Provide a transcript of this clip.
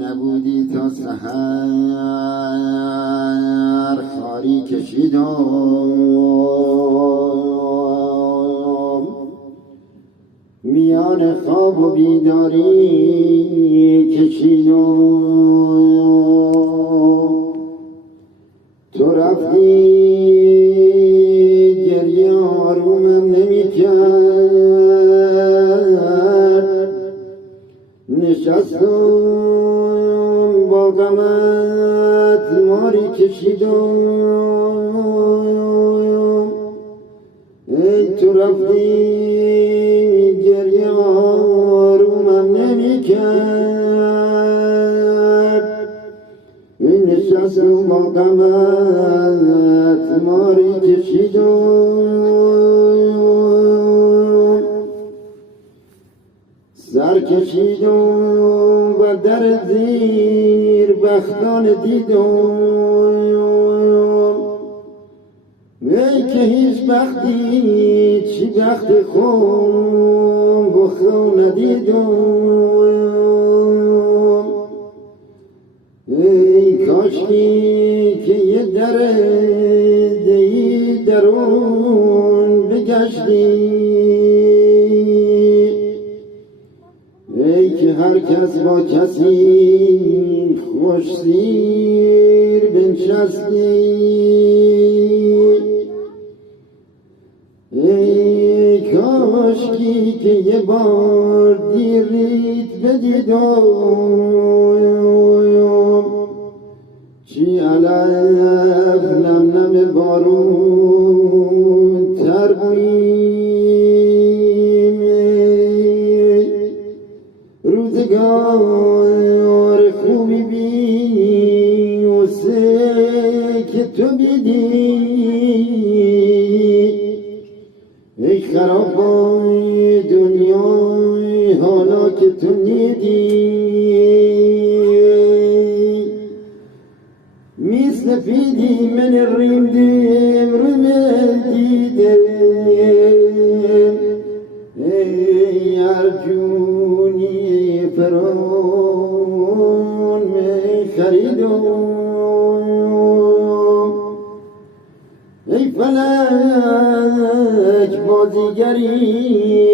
نبودی تا سحر خاری کشیدم، میان خواب و بیداری کشیدم. تو رفتی گریه آرومم نمی کرد، نشستم با غمت ماری کشیدم. ای تو رفتی گریه آرومم نمی کرد، نشستم با غمت ماری کشیدم. سر کشیدم و در زیر بختان دیدم، ای که هیچ بختی چی بخت خون و خون ندیدم. ای کاشکی که یه در دی درون بگشتی، ای که هر کس با کسی خوش سیر بنشستی. ای کاشکی که یه بار دیریت بدیدم، چی علف نم نم بارون تر بوییم. روزگار خوبی بی و سه که تو بیدی، ای خرابای دنیای حالا که تو نیدی. مثل پیدی من ریمدیم دیدم، ای ارجونی فرعون می خریدم. ای فلک بازیگری